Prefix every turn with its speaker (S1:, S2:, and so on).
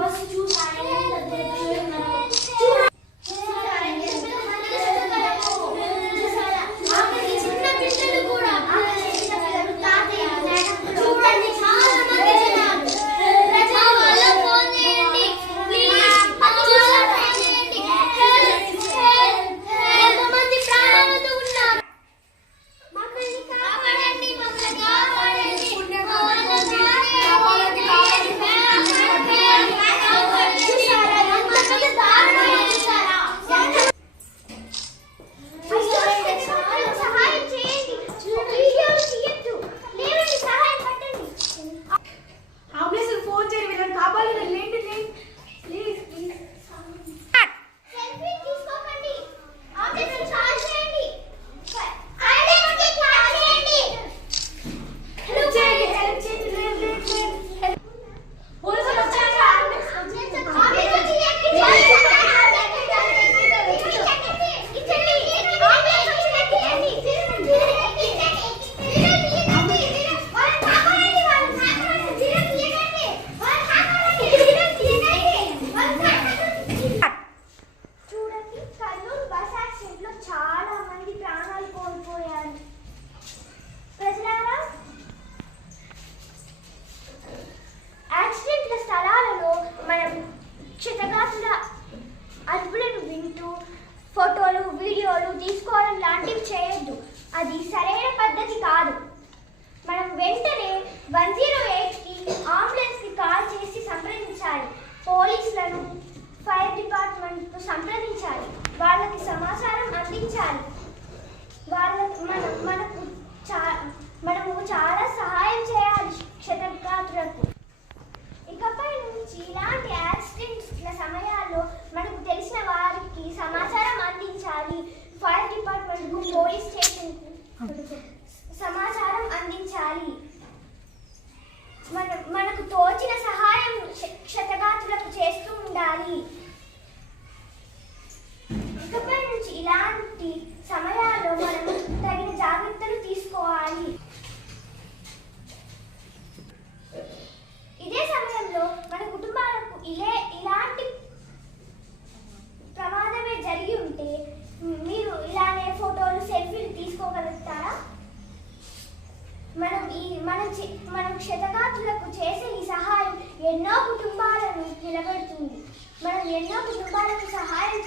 S1: was too tiny, the
S2: ambulance phone చేయండి వీళ్ళని కాపాడాలి లేండి ప్లీజ్ ప్లీజ్
S1: మనము చాలా సహాయం చేయాలి క్షతగాత్రులకు ఇకపై నుంచి ఇలాంటి నుంచి మనం క్షతగాత్రులకు చేసే ఈ సహాయం ఎన్నో కుటుంబాలను నిలబెడుతుంది. మనం ఎన్నో కుటుంబాలకు సహాయం